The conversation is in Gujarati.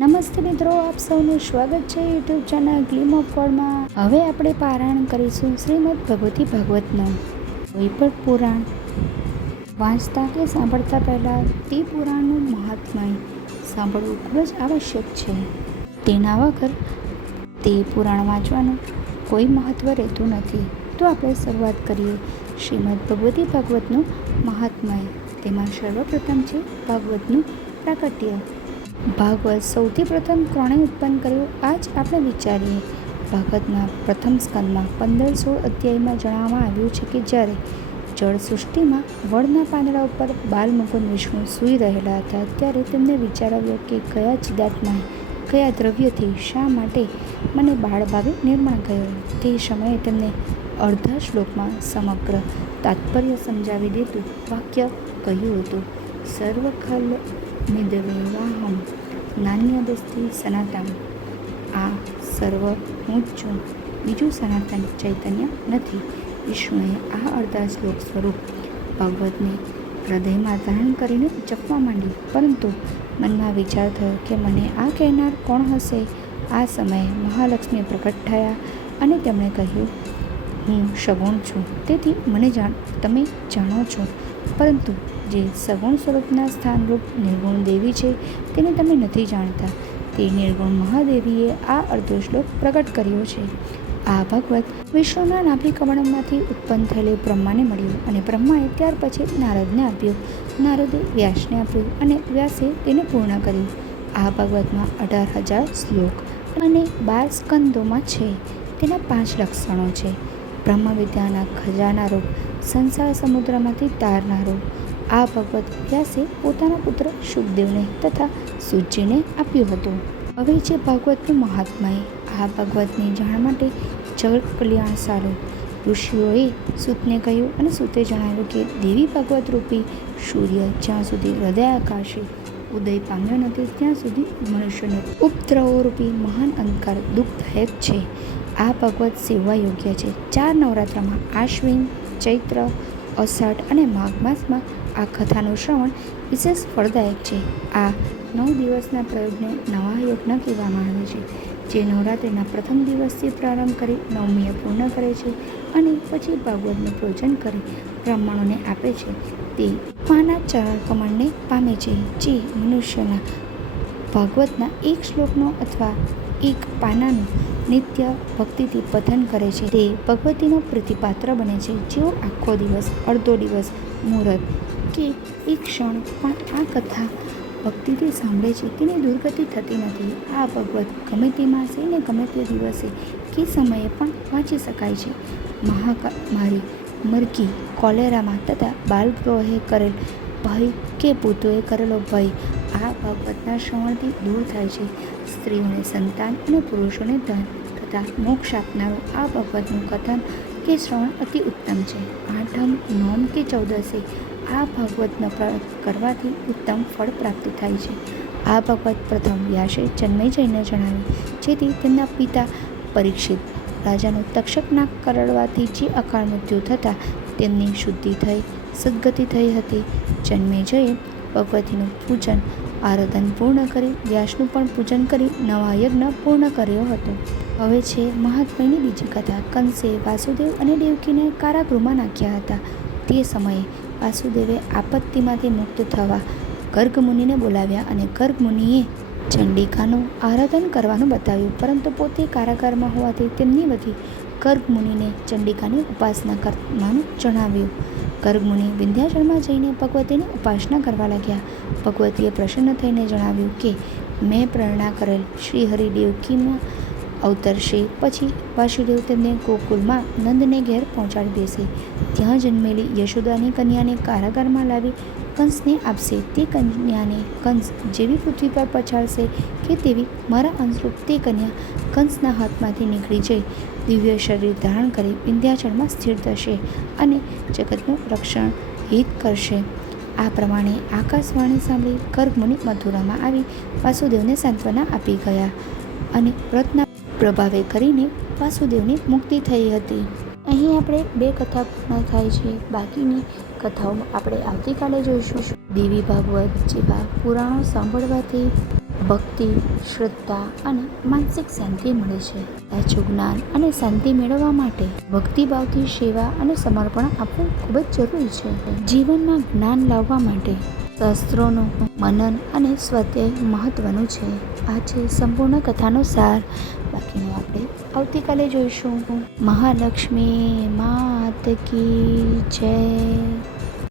નમસ્તે મિત્રો, આપ સૌનું સ્વાગત છે યુટ્યુબ ચેનલ ગ્લીમ ઓફ વર્લ્ડમાં. હવે આપણે પારાયણ કરીશું શ્રીમદ ભગવતી ભાગવતનું. કોઈ પણ પુરાણ વાંચતા કે સાંભળતા પહેલાં તે પુરાણનું મહાત્મ્ય સાંભળવું ખૂબ જ આવશ્યક છે. તેના વગર તે પુરાણ વાંચવાનું કોઈ મહત્ત્વ રહેતું નથી. તો આપણે શરૂઆત કરીએ શ્રીમદ ભગવતી ભાગવતનું મહાત્મ્ય. તેમાં સર્વપ્રથમ છે ભાગવતનું પ્રાકટ્ય. ભાગવત સૌથી પ્રથમ કોણે ઉત્પન્ન કર્યું? આજ આપણે વિચારીએ. ભાગવતના પ્રથમ સ્કંદમાં 15-16 અધ્યાયમાં જણાવવામાં આવ્યું છે કે જ્યારે જળ સૃષ્ટિમાં વડના પાંદડા ઉપર બાલમુકુંદ વિષ્ણુ સૂઈ રહેલા હતા, ત્યારે તેમને વિચાર આવ્યો કે કયા ચિદાત્માએ કયા દ્રવ્યથી શા માટે મને બાળભાવે નિર્માણ કર્યો. તે સમયે તેમને અડધા શ્લોકમાં સમગ્ર તાત્પર્ય સમજાવી દેતું વાક્ય કહ્યું હતું: સર્વખલ નિદવેવાહમ નાન્યદસ્તિ સનાતન. આ સર્વ હું જ છું, બીજું સનાતન ચૈતન્ય નથી. વિષ્ણુએ આ અડધા શ્લોક સ્વરૂપ ભાગવતને હૃદયમાં ધારણ કરીને જપવા માંડી. પરંતુ મનમાં વિચાર થયો કે મને આ કહેનાર કોણ હશે? આ સમયે મહાલક્ષ્મી પ્રકટ થયા અને તેમણે કહ્યું, હું સગુણ છું, તેથી મને તમે જાણો છો, પરંતુ જે સગુણ સ્વરૂપના સ્થાનરૂપ નિર્ગુણ દેવી છે તેને તમે નથી જાણતા. તે નિર્ગુણ મહાદેવીએ આ અડધો શ્લોક પ્રગટ કર્યો છે. આ ભાગવત વિષ્ણુના નાભિ કમળમાંથી ઉત્પન્ન થયેલું બ્રહ્માને મળ્યું અને બ્રહ્માએ ત્યાર પછી નારદને આપ્યું. નારદે વ્યાસને આપ્યું અને વ્યાસે તેને પૂર્ણ કર્યું. આ ભાગવતમાં 18,000 શ્લોક અને 12 સ્કંદોમાં છે. તેના 5 લક્ષણો છે: બ્રહ્મ વિદ્યાના ખજાનારૂપ, સંસાર સમુદ્રમાંથી તારનારૂપ. આ ભગવત વ્યાસે પોતાના પુત્ર શુકદેવને તથા સૂતજીને આપ્યું હતું. હવે છે ભાગવતનું મહાત્મ્ય. આ ભાગવતની જાણ માટે જગત કલ્યાણ સારું. ઋષિઓએ સૂતને કહ્યું અને સૂતે જણાવ્યું કે દેવી ભાગવત રૂપી સૂર્ય જ્યાં સુધી હૃદયાકાશે ઉદય પામ્યો નથી, ત્યાં સુધી મનુષ્યને ઉપદ્રવો રૂપી મહાન અંધકાર દુઃખદાયક છે. આ ભાગવત સેવવા યોગ્ય છે. 4 નવરાત્રમાં આશ્વિન, ચૈત્ર, અષાઢ અને માઘ માસમાં આ કથાનું શ્રવણ વિશેષ ફળદાયક છે. આ 9 દિવસના પ્રયોગને નવા યજ્ઞ કહેવામાં આવે છે, જે નવરાત્રિના પ્રથમ દિવસથી પ્રારંભ કરી નવમીએ પૂર્ણ કરે છે અને પછી ભાગવતનું પૂજન કરી બ્રાહ્મણોને આપે છે. તે માના ચરણ કમળને પામે છે, જે મનુષ્યના ભાગવતના એક શ્લોકનો અથવા એક પાનાનું નિત્ય ભક્તિથી પઠન કરે છે. તે ભગવતીનો પ્રીતિપાત્ર બને છે. જેઓ આખો દિવસ, અડધો દિવસ, મુહૂર્ત કે એક ક્ષણ પણ આ કથા ભક્તિથી સાંભળે છે, તેની દુર્ગતિ થતી નથી. આ ભગવત ગમે તે માસે ને ગમે તે દિવસે કે સમયે પણ વાંચી શકાય છે. મહામારી, મરઘી, કોલેરામાં તથા બાલગ્રહોએ કરેલ ભય કે ભૂતોએ કરેલો ભય આ ભાગવતના શ્રવણથી દૂર થાય છે. સ્ત્રીઓને સંતાન અને પુરુષોને ધન તથા મોક્ષ આપનારું આ ભગવતનું કથન કે શ્રવણ અતિ ઉત્તમ છે. 8મ, 9મ કે 14સે આ ભાગવતનો પ્રયોગ કરવાથી ઉત્તમ ફળ પ્રાપ્ત થાય છે. આ ભગવત પ્રથમ વ્યાસે જન્મેજયને જણાવ્યું, જેથી તેમના પિતા પરીક્ષિત રાજાનું તક્ષકનાગ કરડવાથી જે અકાળ મૃત્યુ થતાં તેમની શુદ્ધિ થઈ, સદગતિ થઈ હતી. જન્મેજયે ભગવતીનું પૂજન આરાધન પૂર્ણ કરી વ્યાસનું પણ પૂજન કરી નવા યજ્ઞ પૂર્ણ કર્યો હતો. હવે છે મહાત્મ્યની બીજી કથા. કંસે વાસુદેવ અને દેવકીને કારાગૃહમાં નાખ્યા હતા. તે સમયે વાસુદેવે આપત્તિમાંથી મુક્ત થવા ગર્ગ મુનિને બોલાવ્યા અને ગર્ગ મુનિએ ચંડિકાનું આરાધન કરવાનું બતાવ્યું, પરંતુ પોતે કારાગારમાં હોવાથી તેમની વતી ગર્ગ મુનિને ચંડિકાની ઉપાસના કરવાનું જણાવ્યું. ગર્ગ મુનિ વિંધ્યાચળમાં જઈને ભગવતીની ઉપાસના કરવા લાગ્યા. ભગવતીએ પ્રસન્ન થઈને જણાવ્યું કે મેં પ્રેરણા કરેલ શ્રી હરિ દેવકીમાં અવતરશે. પછી વાસુદેવ તેમને ગોકુલમાં નંદને ઘેર પહોંચાડી દેશે. ત્યાં જન્મેલી યશોદાની કન્યાને કારાગારમાં લાવી કંસને આપશે. તે કન્યાને કંસ જેવી પૃથ્વી પર પછાડશે કે તેવી મારા અંશરૂપ તે કન્યા કંસના હાથમાંથી નીકળી જઈ દિવ્ય શરીર ધારણ કરી વિંધ્યાચળમાં સ્થિર થશે અને જગતનું રક્ષણ હિત કરશે. આ પ્રમાણે આકાશવાણી સાંભળી ગર્ગ મુનિ મથુરામાં આવી વાસુદેવને સાંત્વના આપી ગયા અને વ્રતના પ્રભાવે કરીને વાસુદેવની મુક્તિ થઈ હતી. અહીં આપણે 2 કથા પૂર્ણ થાય છે. બાકીની કથાઓ આપણે આવતીકાલે જોઈશું. દેવી ભાગવત જેવા પુરાણો સાંભળવાથી ભક્તિ, શ્રદ્ધા અને માનસિક શાંતિ મળે છે. સાચું જ્ઞાન અને શાંતિ મેળવવા માટે ભક્તિભાવથી સેવા અને સમર્પણ આપવું ખૂબ જ જરૂરી છે. જીવનમાં જ્ઞાન લાવવા માટે શાસ્ત્રોનું મનન અને સ્વાધ્યાય મહત્વનું છે. આ છે સંપૂર્ણ કથાનો સાર. બાકીનું આપણે આવતીકાલે જોઈશું. મહાલક્ષ્મી માત કી જય.